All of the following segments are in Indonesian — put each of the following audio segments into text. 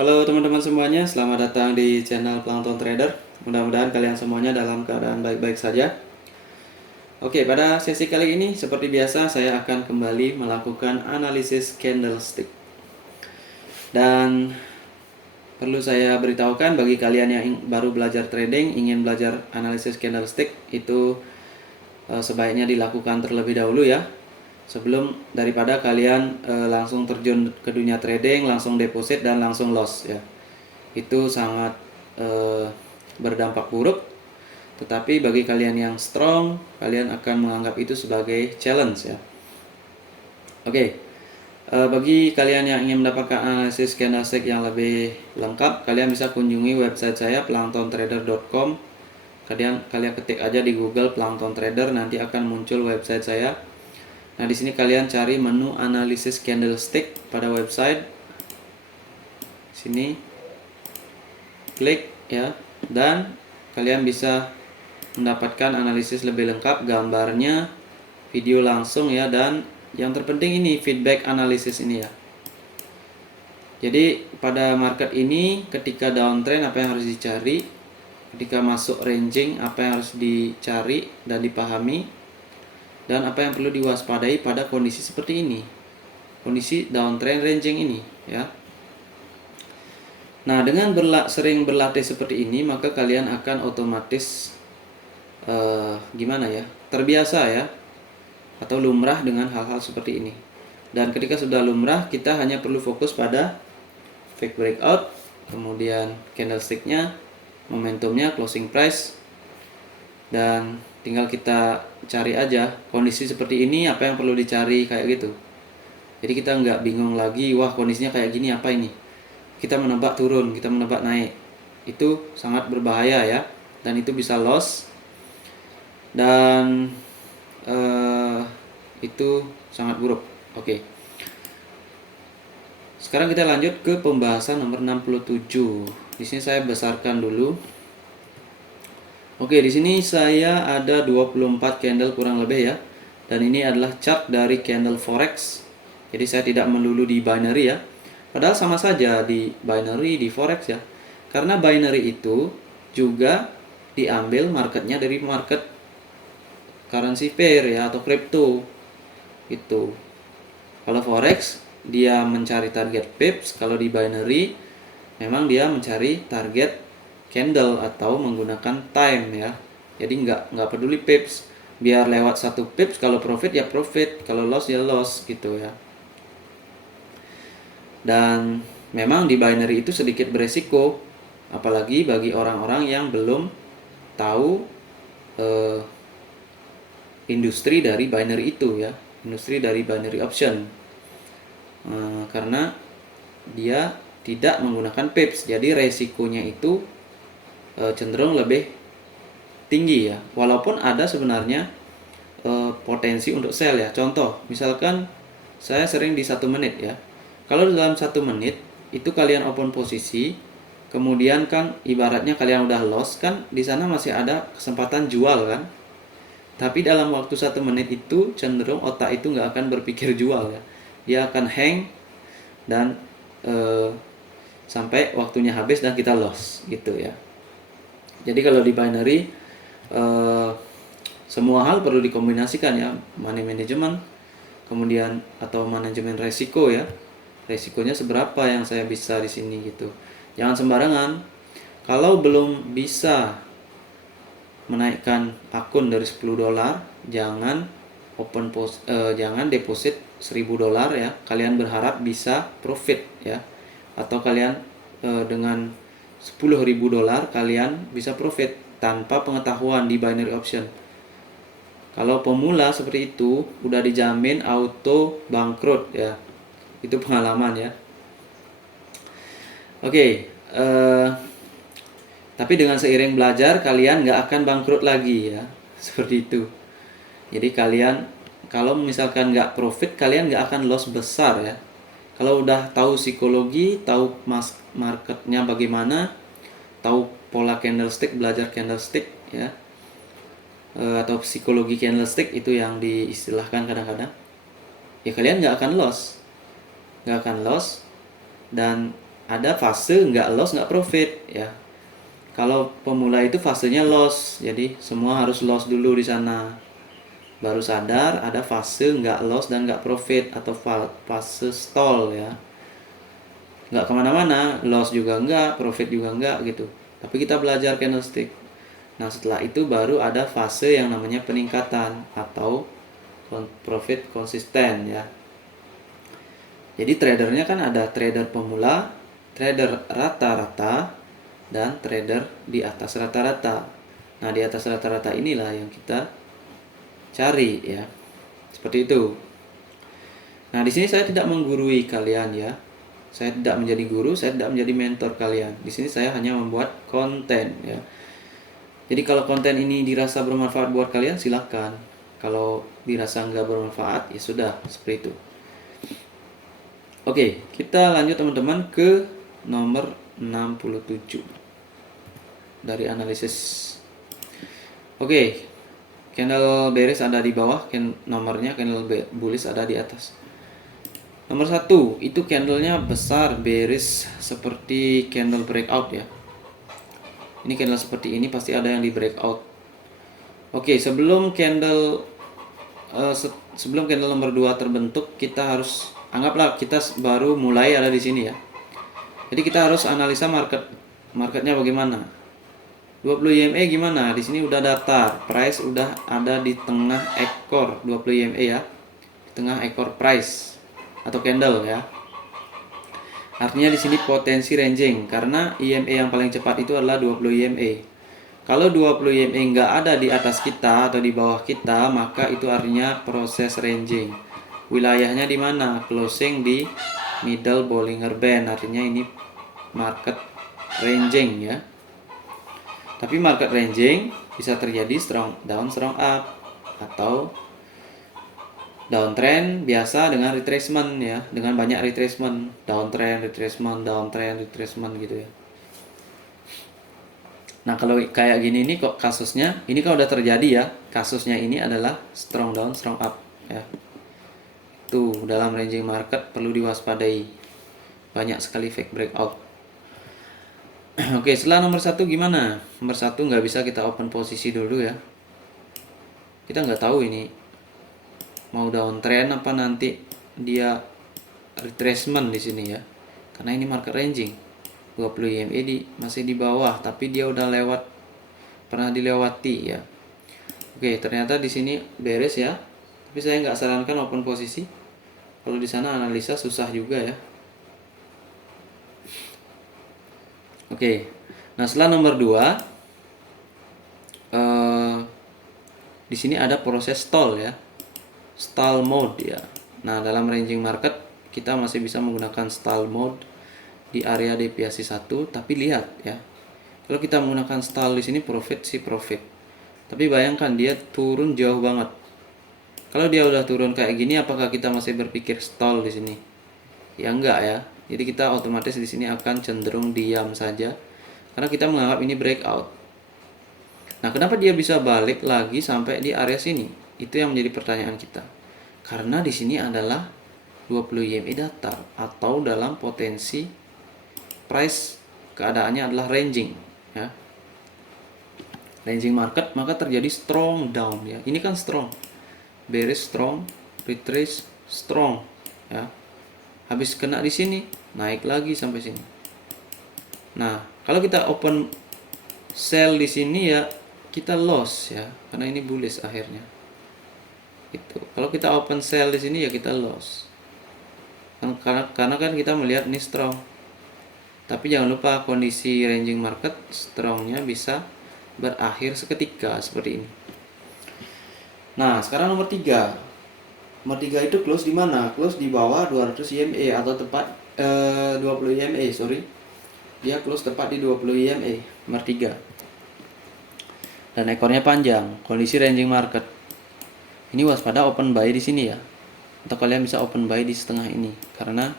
Halo teman-teman semuanya, selamat datang di channel Plankton Trader. Mudah-mudahan kalian semuanya dalam keadaan baik-baik saja. Oke, pada sesi kali ini seperti biasa saya akan kembali melakukan analisis candlestick. Dan perlu saya beritahukan bagi kalian yang baru belajar trading, ingin belajar analisis candlestick itu sebaiknya dilakukan terlebih dahulu ya. Sebelum daripada kalian langsung terjun ke dunia trading, langsung deposit dan langsung loss ya. Itu sangat berdampak buruk. Tetapi bagi kalian yang strong, kalian akan menganggap itu sebagai challenge ya. Oke, bagi kalian yang ingin mendapatkan analisis candlestick yang lebih lengkap, kalian bisa kunjungi website saya planktontrader.com. Kalian ketik aja di Google Plankton Trader, nanti akan muncul website saya. Nah, di sini kalian cari menu analisis candlestick pada website. Sini klik ya, dan kalian bisa mendapatkan analisis lebih lengkap, gambarnya, video langsung ya, dan yang terpenting ini feedback analisis ini ya. Jadi pada market ini ketika downtrend apa yang harus dicari, ketika masuk ranging apa yang harus dicari dan dipahami, dan apa yang perlu diwaspadai pada kondisi seperti ini, kondisi downtrend ranging ini ya. Nah, dengan sering berlatih seperti ini, maka kalian akan otomatis gimana ya, terbiasa ya, atau lumrah dengan hal-hal seperti ini. Dan ketika sudah lumrah, kita hanya perlu fokus pada fake breakout, kemudian candlesticknya, momentumnya, closing price, dan tinggal kita cari aja kondisi seperti ini apa yang perlu dicari kayak gitu. Jadi kita nggak bingung lagi, wah kondisinya kayak gini apa ini, kita menebak turun, kita menebak naik, itu sangat berbahaya ya, dan itu bisa loss, dan itu sangat buruk. Oke. Sekarang kita lanjut ke pembahasan nomor 67. Di sini saya besarkan dulu. Oke, di sini saya ada 24 candle kurang lebih ya. Dan ini adalah chart dari candle forex. Jadi saya tidak melulu di binary ya. Padahal sama saja di binary, di forex ya. Karena binary itu juga diambil marketnya dari market currency pair ya, atau crypto. Itu. Kalau forex dia mencari target pips, kalau di binary memang dia mencari target candle atau menggunakan time ya. Jadi nggak peduli pips, biar lewat satu pips, kalau profit ya profit, kalau loss ya loss gitu ya. Dan memang di binary itu sedikit beresiko, apalagi bagi orang-orang yang belum tahu industri dari binary itu ya, industri dari binary option. Karena dia tidak menggunakan pips, jadi resikonya itu cenderung lebih tinggi ya. Walaupun ada sebenarnya potensi untuk sell ya. Contoh, misalkan saya sering di 1 menit ya. Kalau dalam 1 menit itu kalian open posisi, kemudian kan ibaratnya kalian udah loss kan, di sana masih ada kesempatan jual kan. Tapi dalam waktu 1 menit itu cenderung otak itu nggak akan berpikir jual ya. Dia akan hang dan sampai waktunya habis dan kita loss gitu ya. Jadi kalau di binary semua hal perlu dikombinasikan ya, money management, kemudian atau manajemen resiko ya. Resikonya seberapa yang saya bisa di sini gitu. Jangan sembarangan. Kalau belum bisa menaikkan akun dari $10, jangan jangan deposit $1.000 ya. Kalian berharap bisa profit ya, atau kalian dengan $10.000 kalian bisa profit tanpa pengetahuan di binary option. Kalau pemula seperti itu udah dijamin auto bangkrut ya, itu pengalaman ya. Oke, tapi dengan seiring belajar kalian nggak akan bangkrut lagi ya, seperti itu. Jadi kalian kalau misalkan nggak profit, kalian nggak akan loss besar ya. Kalau udah tahu psikologi, tahu marketnya bagaimana, tahu pola candlestick, belajar candlestick ya, atau psikologi candlestick itu yang diistilahkan kadang-kadang, ya kalian nggak akan loss, dan ada fase nggak loss nggak profit ya. Kalau pemula itu fasenya loss, jadi semua harus loss dulu di sana. Baru sadar ada fase nggak loss dan nggak profit atau fase stall ya. Nggak kemana-mana, loss juga nggak, profit juga nggak gitu. Tapi kita belajar candlestick. Nah setelah itu baru ada fase yang namanya peningkatan atau profit konsisten ya. Jadi tradernya kan ada trader pemula, trader rata-rata, dan trader di atas rata-rata. Nah di atas rata-rata inilah yang kita cari ya, seperti itu. Nah di sini saya tidak menggurui kalian ya, saya tidak menjadi guru, saya tidak menjadi mentor kalian. Di sini saya hanya membuat konten ya. Jadi kalau konten ini dirasa bermanfaat buat kalian silakan. Kalau dirasa nggak bermanfaat ya sudah, seperti itu. Oke, kita lanjut teman-teman ke nomor 67 dari analisis. Oke, candle bearish ada di bawah, nomornya candle bullish ada di atas. Nomor 1 itu candlenya besar bearish seperti candle breakout ya. Ini candle seperti ini pasti ada yang di breakout. Oke, sebelum candle nomor 2 terbentuk, kita harus anggaplah kita baru mulai ada di sini ya. Jadi kita harus analisa marketnya bagaimana. 20 EMA gimana? Di sini udah datar, price udah ada di tengah ekor 20 EMA ya. Di tengah ekor price atau candle ya. Artinya di sini potensi ranging karena EMA yang paling cepat itu adalah 20 EMA. Kalau 20 EMA nggak ada di atas kita atau di bawah kita, maka itu artinya proses ranging. Wilayahnya di mana? Closing di middle Bollinger Band, artinya ini market ranging ya. Tapi market ranging bisa terjadi strong down, strong up, atau downtrend biasa dengan retracement ya, dengan banyak retracement, downtrend, retracement gitu ya. Nah kalau kayak gini nih kok kasusnya, ini kalau udah terjadi ya, kasusnya ini adalah strong down, strong up ya. Tuh dalam ranging market perlu diwaspadai, banyak sekali fake breakout. Oke, setelah nomor 1 gimana? Nomor 1 nggak bisa kita open posisi dulu ya. Kita nggak tahu ini mau downtrend apa nanti dia retracement di sini ya. Karena ini market ranging. 20 EMA masih di bawah, tapi dia udah lewat, pernah dilewati ya. Oke, ternyata di sini beres ya. Tapi saya nggak sarankan open posisi. Kalau di sana analisa susah juga ya. Oke, nah setelah nomor 2 di sini ada proses stall ya, stall mode ya. Nah dalam ranging market kita masih bisa menggunakan stall mode di area deviasi 1, tapi lihat ya, kalau kita menggunakan stall di sini profit sih profit, tapi bayangkan dia turun jauh banget. Kalau dia udah turun kayak gini, apakah kita masih berpikir stall di sini? Ya enggak ya. Jadi kita otomatis di sini akan cenderung diam saja karena kita menganggap ini breakout. Nah, kenapa dia bisa balik lagi sampai di area sini? Itu yang menjadi pertanyaan kita. Karena di sini adalah 20 EMA datar atau dalam potensi price keadaannya adalah ranging ya. Ranging market, maka terjadi strong down ya. Ini kan strong. Bearish strong, retrace strong ya. Habis kena di sini, naik lagi sampai sini. Nah, kalau kita open sell di sini ya kita loss ya, karena ini bullish akhirnya. Itu. Kalau kita open sell di sini ya kita loss. Karena kan kita melihat ini strong. Tapi jangan lupa kondisi ranging market strongnya bisa berakhir seketika seperti ini. Nah, sekarang nomor 3. Nomor 3 itu close di mana? Close di bawah 200 EMA atau tepat 20 EMA, sorry. Dia close tepat di 20 EMA, nomor 3. Dan ekornya panjang, kondisi ranging market. Ini waspada open buy di sini ya. Atau kalian bisa open buy di setengah ini karena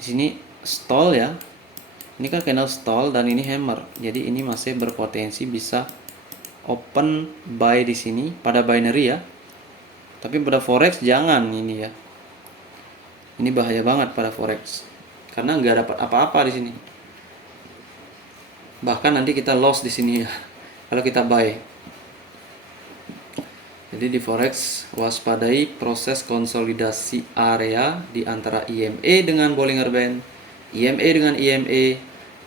di sini stall ya. Ini kan candle stall dan ini hammer. Jadi ini masih berpotensi bisa open buy di sini pada binary ya. Tapi pada forex jangan ini ya. Ini bahaya banget pada forex. karena nggak dapat apa-apa di sini. Bahkan nanti kita loss di sini ya kalau kita buy. Jadi di forex waspadai proses konsolidasi area di antara EMA dengan Bollinger Band, EMA dengan EMA,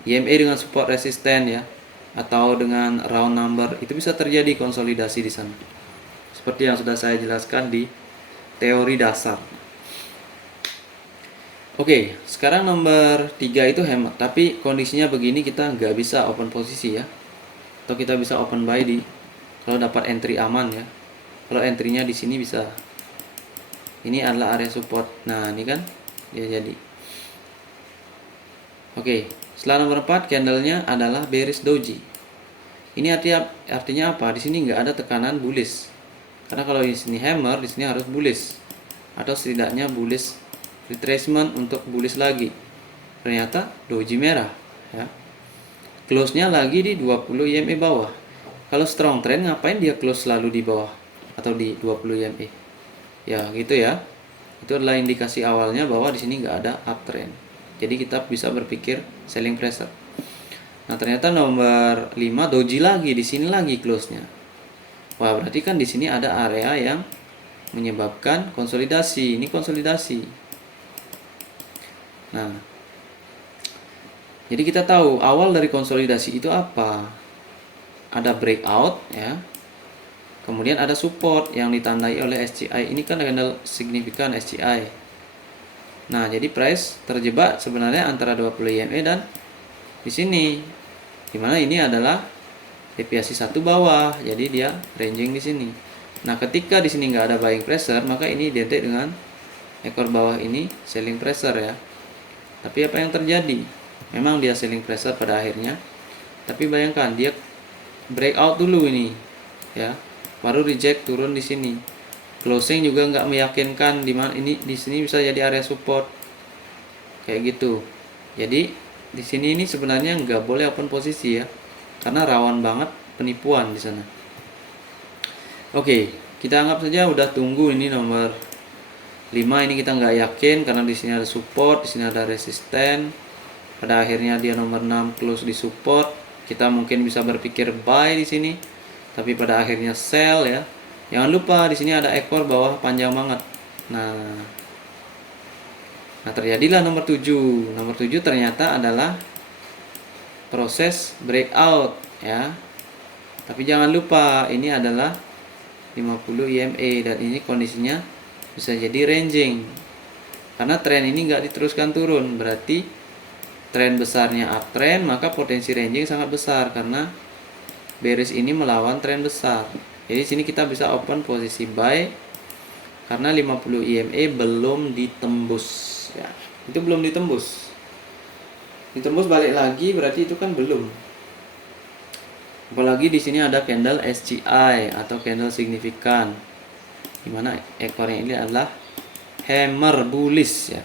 EMA dengan support resisten ya, atau dengan round number. Itu bisa terjadi konsolidasi di sana. Seperti yang sudah saya jelaskan di teori dasar. Oke, sekarang nomor 3 itu hemat, tapi kondisinya begini kita nggak bisa open posisi ya, atau kita bisa open buy di kalau dapat entry aman ya. Kalau entry-nya di sini bisa, ini adalah area support. Nah ini kan dia jadi. Oke, setelah nomor 4 candlenya adalah bearish doji. Ini artinya apa? Di sini nggak ada tekanan bullish, karena kalau di sini hammer, di sini harus bullish, atau setidaknya bullish retracement untuk bullish lagi. Ternyata doji merah ya. Close-nya lagi di 20 EMA bawah. Kalau strong trend ngapain dia close selalu di bawah atau di 20 EMA? Ya gitu ya. Itu adalah indikasi awalnya bahwa di sini nggak ada uptrend. Jadi kita bisa berpikir selling pressure. Nah, ternyata nomor 5 doji lagi, di sini lagi close-nya. Wah, berarti kan di sini ada area yang menyebabkan konsolidasi. Ini konsolidasi. Nah, jadi kita tahu awal dari konsolidasi itu apa? Ada breakout ya. Kemudian ada support yang ditandai oleh SCI. Ini kan candle signifikan SCI. Nah, jadi price terjebak sebenarnya antara 20 EMA dan di sini. Dimana ini adalah deviasi 1 bawah. Jadi dia ranging di sini. Nah, ketika di sini nggak ada buying pressure, maka ini identik dengan ekor bawah ini selling pressure ya. Tapi apa yang terjadi? Memang dia selling pressure pada akhirnya. Tapi bayangkan dia breakout dulu ini, ya, baru reject turun di sini. Closing juga nggak meyakinkan di mana ini di sini bisa jadi area support, kayak gitu. Jadi di sini ini sebenarnya nggak boleh open posisi ya, karena rawan banget penipuan di sana. Oke, kita anggap saja udah tunggu ini nomor 5 ini kita nggak yakin karena di sini ada support, di sini ada resisten. Pada akhirnya dia nomor 6 close di support. Kita mungkin bisa berpikir buy di sini, tapi pada akhirnya sell ya. Jangan lupa di sini ada ekor bawah panjang banget. Nah, terjadilah nomor 7. Nomor 7 ternyata adalah proses breakout ya. Tapi jangan lupa ini adalah 50 EMA dan ini kondisinya bisa jadi ranging karena tren ini nggak diteruskan turun, berarti tren besarnya uptrend, maka potensi ranging sangat besar karena bearish ini melawan tren besar. Jadi sini kita bisa open posisi buy karena 50 EMA belum ditembus ya. Itu belum ditembus. Ditembus balik lagi berarti itu kan belum. Apalagi di sini ada candle SCI atau candle signifikan, dimana ekornya ini adalah hammer bullish ya.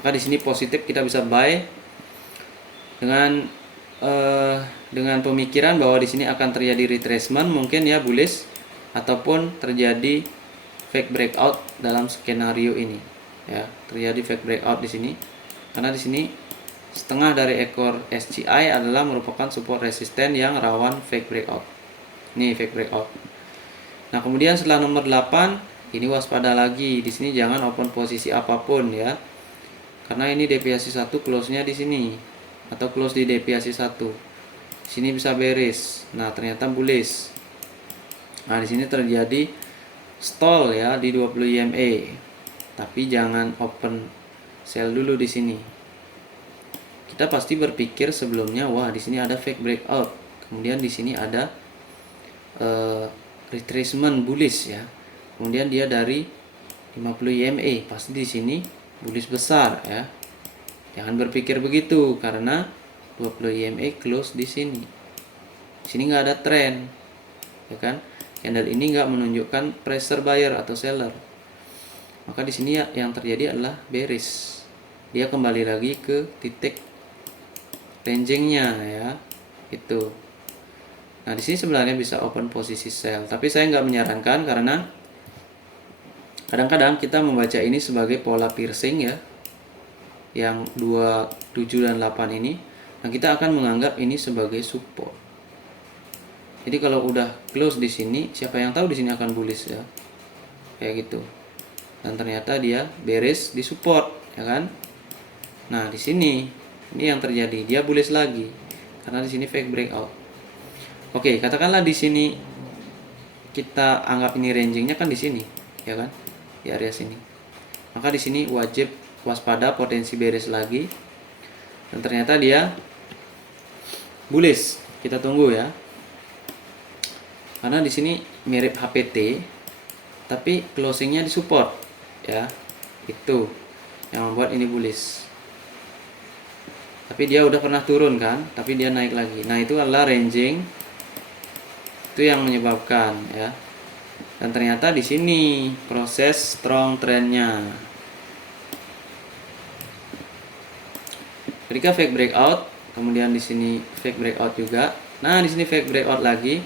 Maka di sini positif kita bisa buy dengan pemikiran bahwa di sini akan terjadi retracement mungkin ya bullish, ataupun terjadi fake breakout dalam skenario ini ya. Terjadi fake breakout di sini karena di sini setengah dari ekor SCI adalah merupakan support resisten yang rawan fake breakout. Ini fake breakout. Nah, kemudian setelah nomor 8 ini waspada lagi. Di sini jangan open posisi apapun ya. Karena ini deviasi 1 close-nya di sini atau close di deviasi 1. Di sini bisa bearish. Nah, ternyata bullish. Nah, di sini terjadi stall ya di 20 EMA. Tapi jangan open sell dulu di sini. Kita pasti berpikir sebelumnya, wah di sini ada fake breakout. Kemudian di sini ada retracement bullish ya. Kemudian dia dari 50 EMA, pasti di sini bullish besar ya. Jangan berpikir begitu karena 20 EMA close di sini. Di sini nggak ada trend, ya kan? Candle ini nggak menunjukkan pressure buyer atau seller. Maka di sini yang terjadi adalah bearish. Dia kembali lagi ke titik rangingnya ya, itu. Nah, di sini sebenarnya bisa open posisi sell, tapi saya nggak menyarankan karena kadang-kadang kita membaca ini sebagai pola piercing ya. yang 27 dan 8 ini. Nah, kita akan menganggap ini sebagai support. Jadi kalau udah close di sini, siapa yang tahu di sini akan bullish ya. Kayak gitu. Dan ternyata dia bearish di support, ya kan? Nah, di sini ini yang terjadi, dia bullish lagi karena di sini fake breakout. Oke, katakanlah di sini kita anggap ini rangingnya kan di sini, ya kan? Di area sini. Maka di sini wajib waspada potensi bearish lagi. Dan ternyata dia bullish. Kita tunggu ya. Karena di sini mirip HPT, tapi closingnya di support, ya. Itu yang membuat ini bullish. Tapi dia udah pernah turun kan, tapi dia naik lagi. Nah, itu adalah ranging. Itu yang menyebabkan ya. Dan ternyata di sini proses strong trendnya. Ketika fake breakout, kemudian di sini fake breakout juga. Nah, di sini fake breakout lagi.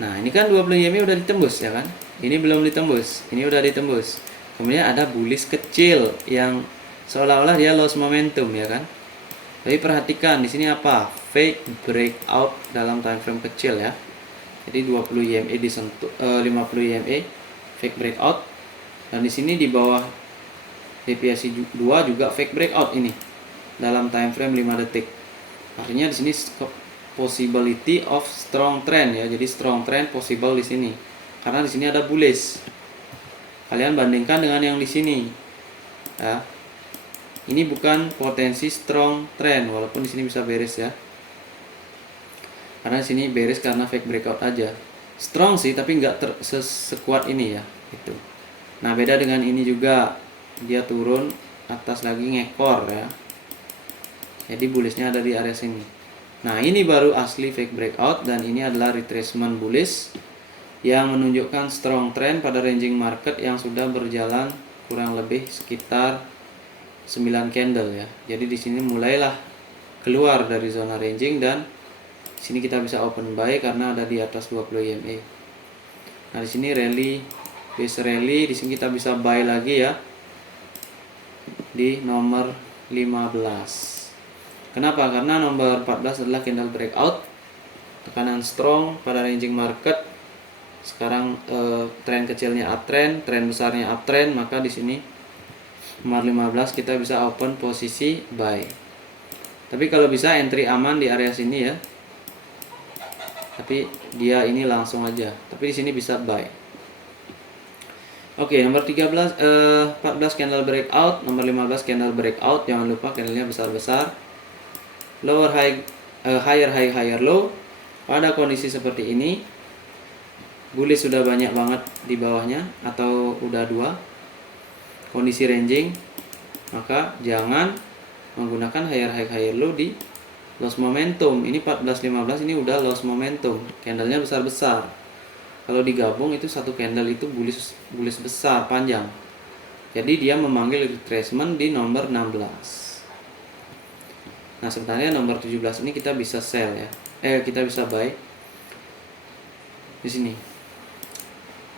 Nah, ini kan 20 EMA udah ditembus ya kan? Ini belum ditembus, ini udah ditembus. Kemudian ada bullish kecil yang seolah-olah dia lost momentum ya kan? Tapi perhatikan di sini apa? Fake breakout dalam time frame kecil ya. Jadi 20 EMA disentuh 50 EMA fake breakout, dan di sini di bawah deviasi 2 juga fake breakout ini dalam time frame 5 detik. Artinya di sini possibility of strong trend ya. Jadi strong trend possible di sini. Karena di sini ada bullish. Kalian bandingkan dengan yang di sini. Ya. Ini bukan potensi strong trend walaupun di sini bisa bearish ya. Karena di sini bearish karena fake breakout aja. Strong sih tapi nggak sekuat ini ya. Itu. Nah, beda dengan ini juga, dia turun atas lagi ngekor ya. Jadi bullishnya ada di area sini. Nah, ini baru asli fake breakout, dan ini adalah retracement bullish yang menunjukkan strong trend pada ranging market yang sudah berjalan kurang lebih sekitar 9 candle ya. Jadi di sini mulailah keluar dari zona ranging, dan sini kita bisa open buy karena ada di atas 20 EMA. Nah, di sini rally, base rally, di sini kita bisa buy lagi ya di nomor 15. Kenapa? Karena nomor 14 adalah candle breakout, tekanan strong pada ranging market. Sekarang tren kecilnya uptrend, tren besarnya uptrend, maka di sini nomor 15 kita bisa open posisi buy. Tapi kalau bisa entry aman di area sini ya. Tapi dia ini langsung aja. Tapi di sini bisa buy. Oke, nomor 14 candle breakout, nomor 15 candle breakout. Jangan lupa candlenya besar-besar. Lower high, higher high, higher low. Pada kondisi seperti ini, bullish sudah banyak banget di bawahnya atau udah 2 kondisi ranging, maka jangan menggunakan higher high, higher low di loss momentum. Ini 14-15 ini udah loss momentum, candlenya besar-besar. Kalau digabung itu satu candle itu bullish besar panjang. Jadi dia memanggil retracement di nomor 16. Nah, sebenarnya nomor 17 ini kita bisa sell ya. Kita bisa buy di sini.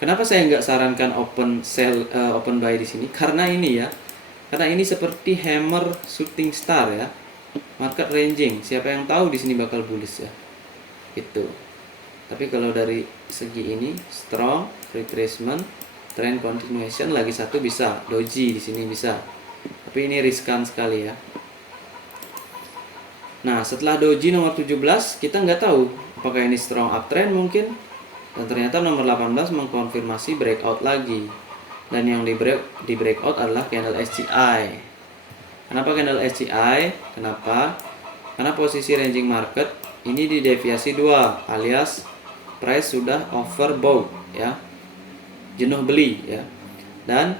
Kenapa saya nggak sarankan open sell, open buy di sini? Karena ini ya. Karena ini seperti hammer shooting star ya. Market ranging. Siapa yang tahu di sini bakal bullish ya. Itu. Tapi kalau dari segi ini strong retracement, trend continuation, lagi satu bisa doji di sini bisa. Tapi ini riskan sekali ya. Nah, setelah doji nomor 17 kita nggak tahu apakah ini strong uptrend mungkin. Dan ternyata nomor 18 mengkonfirmasi breakout lagi. Dan yang di breakout adalah candle SCI. Kenapa candle SCI? Kenapa? Karena posisi ranging market ini di deviasi 2 alias price sudah overbought ya. Jenuh beli ya. Dan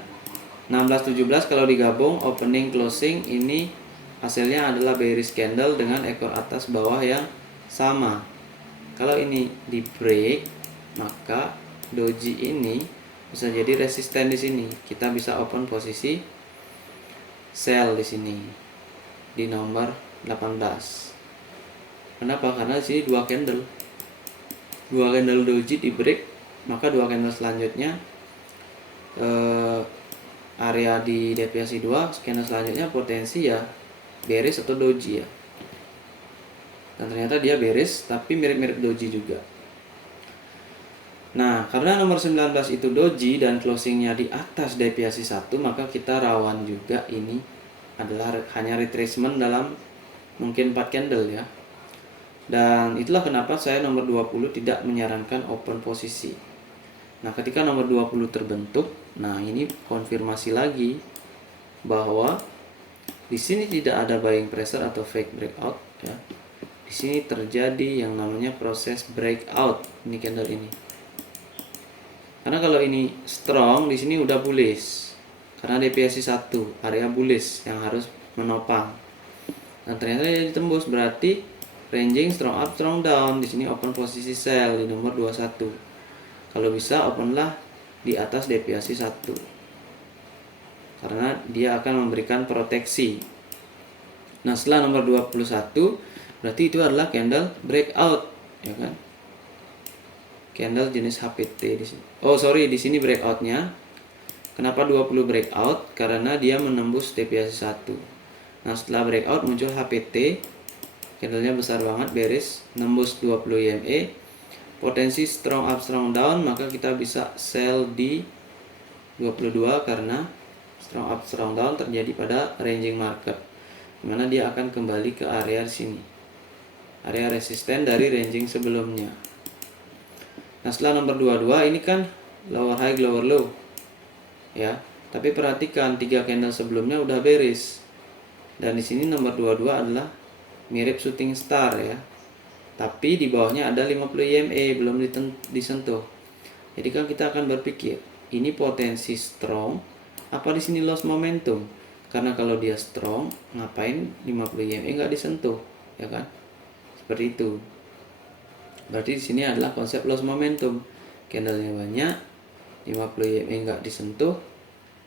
16-17 kalau digabung opening closing ini hasilnya adalah bearish candle dengan ekor atas bawah yang sama. Kalau ini di break, maka doji ini bisa jadi resisten di sini. Kita bisa open posisi sell di sini di nomor 18. Kenapa? Karena di sini 2 candle. 2 candle doji di break, maka 2 candle selanjutnya area di deviasi 2, candle selanjutnya potensi ya bearish atau doji ya. Dan ternyata dia bearish tapi mirip-mirip doji juga. Nah, karena nomor 19 itu doji dan closingnya di atas deviasi 1, maka kita rawan juga ini adalah hanya retracement dalam mungkin 4 candle ya. Dan itulah kenapa saya nomor 20 tidak menyarankan open posisi. Nah, ketika nomor 20 terbentuk, nah ini konfirmasi lagi bahwa di sini tidak ada buying pressure atau fake breakout ya. Di sini terjadi yang namanya proses breakout ini candle ini. Karena kalau ini strong, di sini udah bullish. Karena deviasi 1, area bullish yang harus menopang. Dan ternyata dia ditembus, berarti ranging strong up, strong down. Di sini open posisi sell di nomor 21. Kalau bisa openlah di atas deviasi 1. Karena dia akan memberikan proteksi. Nah, setelah nomor 21, berarti itu adalah candle breakout, ya kan? Candle jenis HPT di sini. Oh, sorry, di sini breakoutnya. Kenapa 20 breakout? Karena dia menembus deviasi 1. Nah, setelah breakout muncul HPT. Candlenya besar banget, bearish, nembus 20 EMA. Potensi strong up, strong down, maka kita bisa sell di 22 karena strong up, strong down terjadi pada ranging market. Dimana dia akan kembali ke area sini. Area resisten dari ranging sebelumnya. Nah, setelah nomor 22 ini kan lower high, lower low. Ya. Tapi perhatikan 3 candle sebelumnya udah bearish. Dan di sini nomor 22 adalah mirip shooting star ya. Tapi di bawahnya ada 50 EMA belum disentuh. Jadi kan kita akan berpikir, ini potensi strong apa di sini loss momentum? Karena kalau dia strong, ngapain 50 EMA nggak disentuh, ya kan? Seperti itu. Berarti di sini adalah konsep loss momentum. Candlenya banyak, 50 EMA nggak disentuh,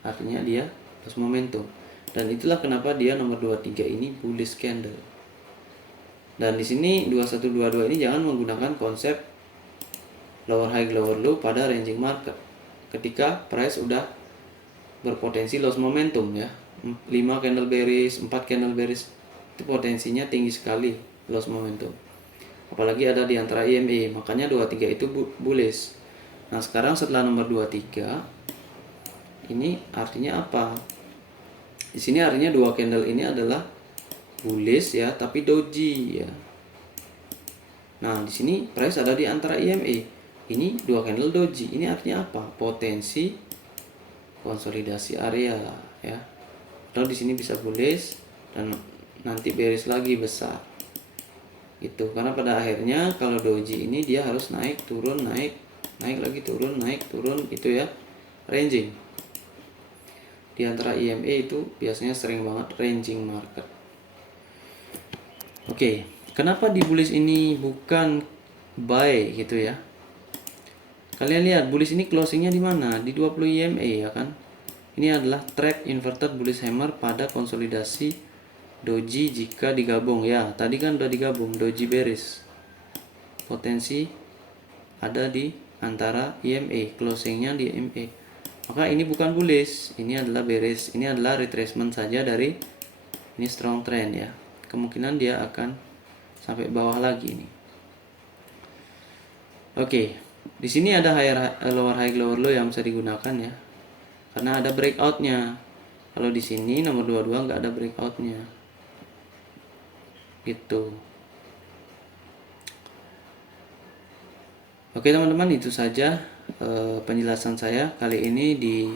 artinya dia loss momentum. Dan itulah kenapa dia nomor 23 ini bullish candle. Dan di sini 2122 ini jangan menggunakan konsep lower high, lower low pada ranging market. Ketika price udah berpotensi loss momentum ya. 5 candle bearish, 4 candle bearish, itu potensinya tinggi sekali loss momentum. Apalagi ada di antara EMA, makanya 23 itu bullish. Nah, sekarang setelah nomor 23 ini artinya apa? Di sini artinya 2 candle ini adalah bullish ya, tapi doji ya. Nah, di sini price ada di antara EMA. Ini 2 candle doji. Ini artinya apa? Potensi konsolidasi area ya. Atau di sini bisa bullish dan nanti bearish lagi besar. Gitu. Karena pada akhirnya kalau doji ini dia harus naik, turun, naik, naik lagi, turun, naik, turun, itu ya. Ranging. Di antara EMA itu biasanya sering banget ranging market. Oke, kenapa di bullish ini bukan buy gitu ya? Kalian lihat bullish ini closingnya di mana? Di 20 EMA ya kan? Ini adalah track inverted bullish hammer pada konsolidasi doji jika digabung ya. Tadi kan udah digabung doji bearish. Potensi ada di antara EMA, closingnya di EMA. Maka ini bukan bullish, ini adalah bearish. Ini adalah retracement saja dari ini strong trend ya. Kemungkinan dia akan sampai bawah lagi nih. Oke, di sini ada lower high, lower low yang bisa digunakan ya. Karena ada breakoutnya. Kalau di sini nomor 22 nggak ada breakoutnya. Gitu. Oke teman-teman, itu saja penjelasan saya kali ini di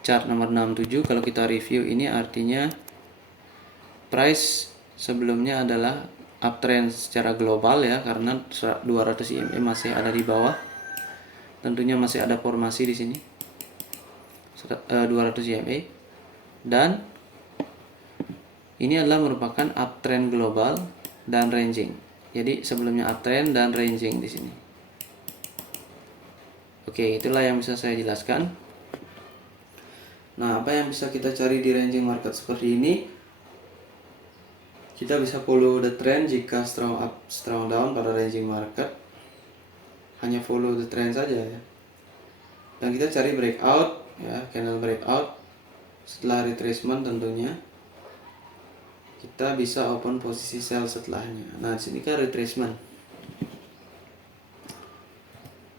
chart nomor 67. Kalau kita review ini artinya price sebelumnya adalah uptrend secara global ya, karena 200 EMA masih ada di bawah. Tentunya masih ada formasi di sini. 200 EMA dan ini adalah merupakan uptrend global dan ranging. Jadi sebelumnya uptrend dan ranging di sini. Oke, itulah yang bisa saya jelaskan. Nah, apa yang bisa kita cari di ranging market seperti ini? Kita bisa follow the trend jika strong up, strong down pada ranging market. Hanya follow the trend saja ya. Dan kita cari breakout ya, candle breakout setelah retracement tentunya kita bisa open posisi sell setelahnya. Nah, di sini kan retracement.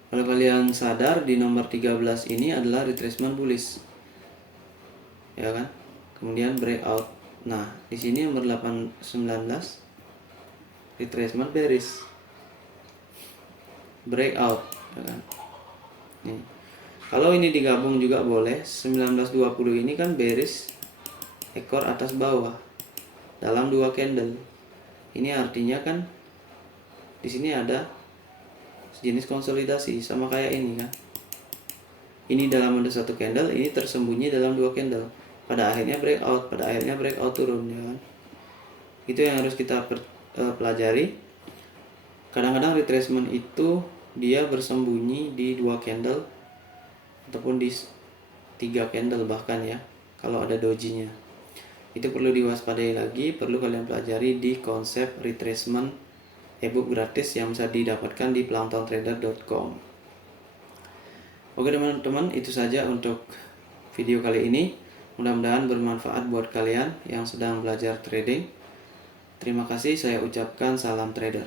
Kalau kalian sadar di nomor 13 ini adalah retracement bullish. Ya kan? Kemudian breakout. Nah, di sini nomor 19 retracement bearish. Breakout, ya kan? Nih. Kalau ini digabung juga boleh. 1920 ini kan bearish ekor atas bawah dalam 2 candle. Ini artinya kan di sini ada sejenis konsolidasi sama kayak ini kan. Ini dalam ada 1 candle, ini tersembunyi dalam 2 candle. Pada akhirnya breakout turun, ya kan. Itu yang harus kita pelajari. Kadang-kadang retracement itu dia bersembunyi di 2 candle ataupun di 3 candle bahkan ya, kalau ada dojinya. Itu perlu diwaspadai lagi, perlu kalian pelajari di konsep retracement ebook gratis yang bisa didapatkan di planktontrader.com. Oke teman-teman, itu saja untuk video kali ini. Mudah-mudahan bermanfaat buat kalian yang sedang belajar trading. Terima kasih, saya ucapkan salam trader.